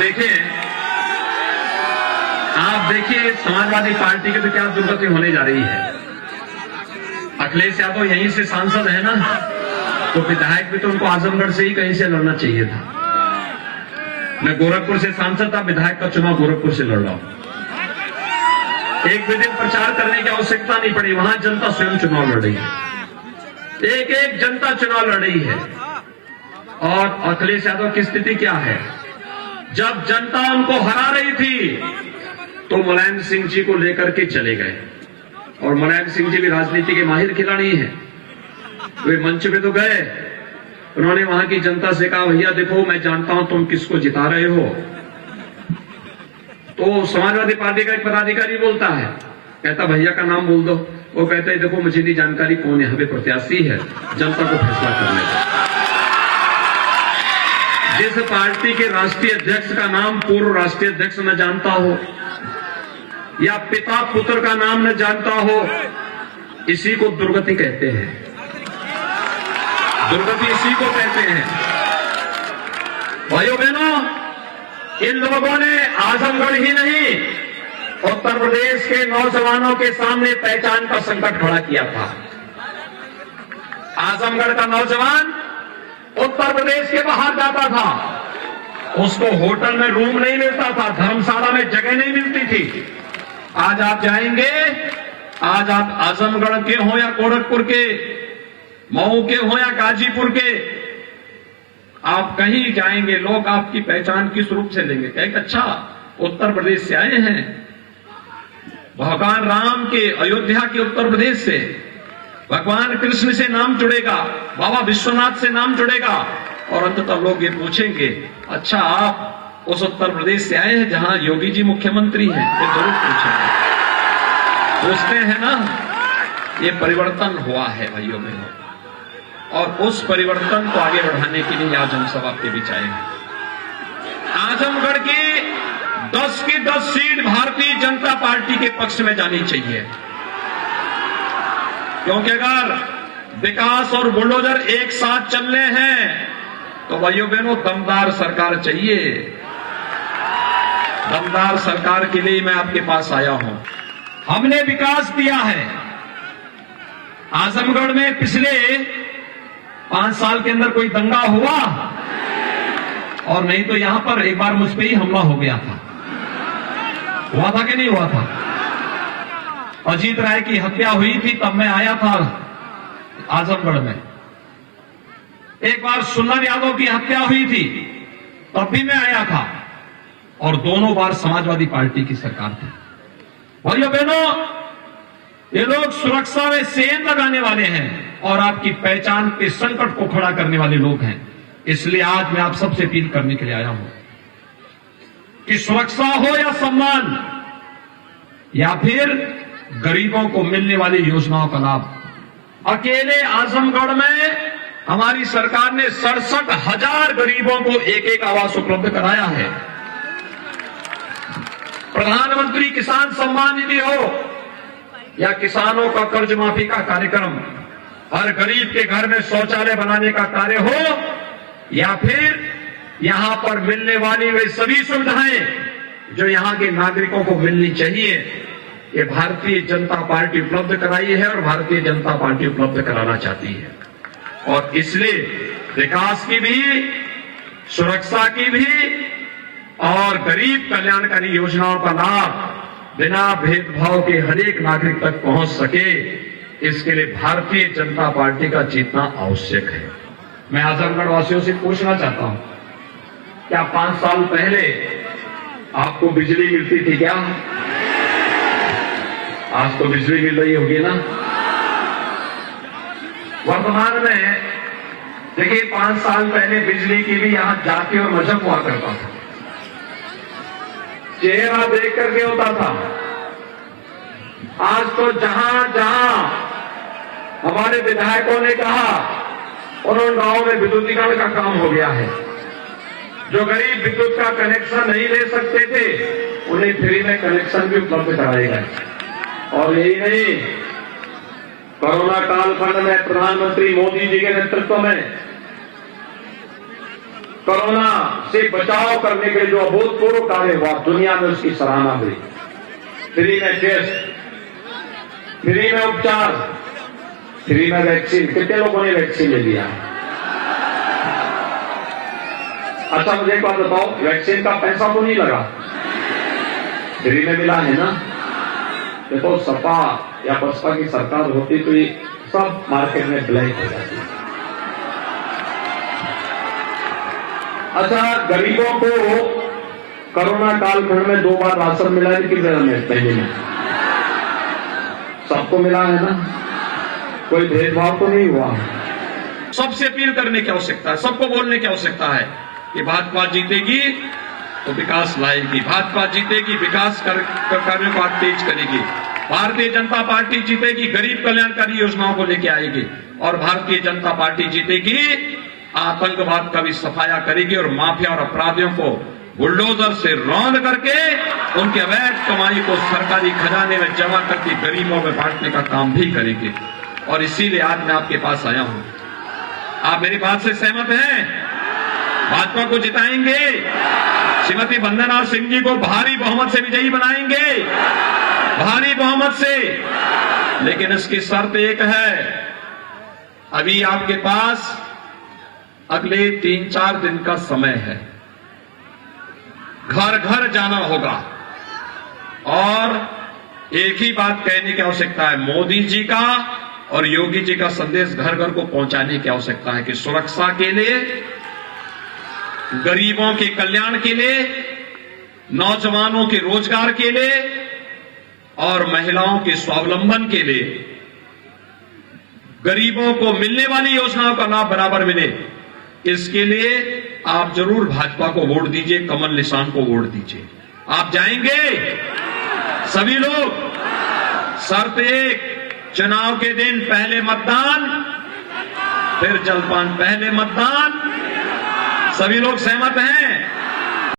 देखिए समाजवादी पार्टी की तो क्या दुर्गति होने जा रही है। अखिलेश यादव यहीं से सांसद है ना, तो विधायक भी तो उनको आजमगढ़ से ही कहीं से लड़ना चाहिए था। मैं गोरखपुर से सांसद था, विधायक का चुनाव गोरखपुर से लड़ रहा हूं। एक भी दिन प्रचार करने की आवश्यकता नहीं पड़ी, वहां जनता स्वयं चुनाव लड़ रही है, एक एक जनता चुनाव लड़ रही है। और अखिलेश यादव की स्थिति क्या है, जब जनता उनको हरा रही थी तो मुलायम सिंह जी को लेकर के चले गए, और मुलायम सिंह जी भी राजनीति के माहिर खिलाड़ी हैं। वे मंच पे तो गए, उन्होंने वहां की जनता से कहा, भैया देखो मैं जानता हूं तुम किसको जिता रहे हो। तो समाजवादी पार्टी का एक पदाधिकारी बोलता है, कहता भैया का नाम बोल दो। वो कहते हैं देखो मुझे नहीं जानकारी कौन यहाँ पे प्रत्याशी है, जनता को फैसला करने दो। जिस पार्टी के राष्ट्रीय अध्यक्ष का नाम पूर्व राष्ट्रीय अध्यक्ष न जानता हो या पिता पुत्र का नाम न जानता हो, इसी को दुर्गति कहते हैं। दुर्गति इसी को कहते हैं। भाइयों बहनों, इन लोगों ने आजमगढ़ ही नहीं, उत्तर प्रदेश के नौजवानों के सामने पहचान का संकट खड़ा किया था। आजमगढ़ का नौजवान उत्तर प्रदेश के बाहर जाता था, उसको होटल में रूम नहीं मिलता था, धर्मशाला में जगह नहीं मिलती थी। आज आप जाएंगे, आज आप आजमगढ़ के हो या गोरखपुर के, मऊ के हो या गाजीपुर के, आप कहीं जाएंगे, लोग आपकी पहचान किस रूप से लेंगे, कहेंगे अच्छा उत्तर प्रदेश से आए हैं, भगवान राम के अयोध्या के उत्तर प्रदेश से, भगवान कृष्ण से नाम जुड़ेगा, बाबा विश्वनाथ से नाम जुड़ेगा, और अंततः लोग ये पूछेंगे अच्छा आप उस उत्तर प्रदेश से आए हैं जहां योगी जी मुख्यमंत्री हैं, ये जरूर पूछेंगे, पूछते हैं ना। ये परिवर्तन हुआ है भाइयों बहनों, और उस परिवर्तन को आगे बढ़ाने के लिए आज हम सब आपके बीच आए हैं। आजमगढ़ की 10 की 10 सीट भारतीय जनता पार्टी के पक्ष में जानी चाहिए, क्योंकि अगर विकास और बुलडोजर एक साथ चलने हैं तो भाइयों बहनों दमदार सरकार चाहिए। दमदार सरकार के लिए मैं आपके पास आया हूं। हमने विकास दिया है आजमगढ़ में। पिछले 5 साल के अंदर कोई दंगा हुआ, और नहीं तो यहां पर एक बार मुझ पे ही हमला हो गया था। हुआ था कि नहीं हुआ था? अजीत राय की हत्या हुई थी, तब मैं आया था आजमगढ़ में। एक बार सुल्लन यादव की हत्या हुई थी, तब भी मैं आया था, और दोनों बार समाजवादी पार्टी की सरकार थी। भाइयों बहनों, ये लोग सुरक्षा में सेंध लगाने वाले हैं और आपकी पहचान के संकट को खड़ा करने वाले लोग हैं। इसलिए आज मैं आप सबसे अपील करने के लिए आया हूं कि सुरक्षा हो या सम्मान, या फिर गरीबों को मिलने वाली योजनाओं का लाभ। अकेले आजमगढ़ में हमारी सरकार ने 67,000 गरीबों को एक एक आवास उपलब्ध कराया है। प्रधानमंत्री किसान सम्मान निधि हो या किसानों का कर्ज माफी का कार्यक्रम, हर गरीब के घर में शौचालय बनाने का कार्य हो, या फिर यहां पर मिलने वाली वे सभी सुविधाएं जो यहां के नागरिकों को मिलनी चाहिए, ये भारतीय जनता पार्टी उपलब्ध कराई है और भारतीय जनता पार्टी उपलब्ध कराना चाहती है। और इसलिए विकास की भी, सुरक्षा की भी और गरीब कल्याणकारी योजनाओं का लाभ बिना भेदभाव के हर एक नागरिक तक पहुंच सके, इसके लिए भारतीय जनता पार्टी का जीतना आवश्यक है। मैं आजमगढ़ वासियों से पूछना चाहता हूं, क्या 5 साल पहले आपको बिजली मिलती थी क्या? आज तो बिजली मिल रही होगी ना। वर्तमान में देखिए, 5 साल पहले बिजली की भी यहां जाति और मजहब हुआ करता था, चेहरा देख करके होता था। आज तो जहां जहां हमारे विधायकों ने कहा, उन गांवों में विद्युतीकरण का काम हो गया है। जो गरीब विद्युत का कनेक्शन नहीं ले सकते थे, उन्हें फ्री में कनेक्शन भी उपलब्ध कराए गए। और यही नहीं, कोरोना कालखंड में प्रधानमंत्री मोदी जी के नेतृत्व में कोरोना से बचाव करने के लिए जो अभूतपूर्व कार्य हुआ, दुनिया में उसकी सराहना हुई। फ्री में टेस्ट, फ्री में उपचार, फ्री में वैक्सीन। कितने लोगों ने वैक्सीन ले लिया? अच्छा, मुझे एक बात बताओ, वैक्सीन का पैसा तो नहीं लगा, फ्री में मिला है ना? देखो, सपा या बसपा की सरकार होती तो ये सब मार्केट में ब्लैक हो जाती। अच्छा, गरीबों को कोरोना कालखंड में 2 बार राशन मिला है कि महीने में? सबको मिला है ना? कोई भेदभाव तो नहीं हुआ। सबसे अपील करने की आवश्यकता है, सबको बोलने की आवश्यकता है कि भाजपा जीतेगी तो विकास लाएगी, भाजपा जीतेगी विकास कार्यों को तेज करेगी, भारतीय जनता पार्टी जीतेगी गरीब कल्याणकारी योजनाओं को लेके आएगी, और भारतीय जनता पार्टी जीतेगी आतंकवाद का भी सफाया करेगी और माफिया और अपराधियों को बुलडोजर से रौंद करके उनके अवैध कमाई को सरकारी खजाने में जमा करके गरीबों में बांटने का काम भी करेगी। और इसीलिए आज मैं आपके पास आया हूं। आप मेरी बात से सहमत हैं? भाजपा को जिताएंगे, श्रीमती वंदना सिंह जी को भारी बहुमत से विजयी बनाएंगे, भारी बहुमत से। लेकिन इसकी शर्त एक है, अभी आपके पास अगले 3-4 दिन का समय है, घर घर जाना होगा और एक ही बात कहने की आवश्यकता है, मोदी जी का और योगी जी का संदेश घर घर को पहुंचाने की आवश्यकता है कि सुरक्षा के लिए, गरीबों के कल्याण के लिए, नौजवानों के रोजगार के लिए और महिलाओं के स्वावलंबन के लिए, गरीबों को मिलने वाली योजनाओं का लाभ बराबर मिले, इसके लिए आप जरूर भाजपा को वोट दीजिए, कमल निशान को वोट दीजिए। आप जाएंगे सभी लोग? शर्त एक, चुनाव के दिन पहले मतदान, फिर जलपान, पहले मतदान। सभी लोग सहमत हैं?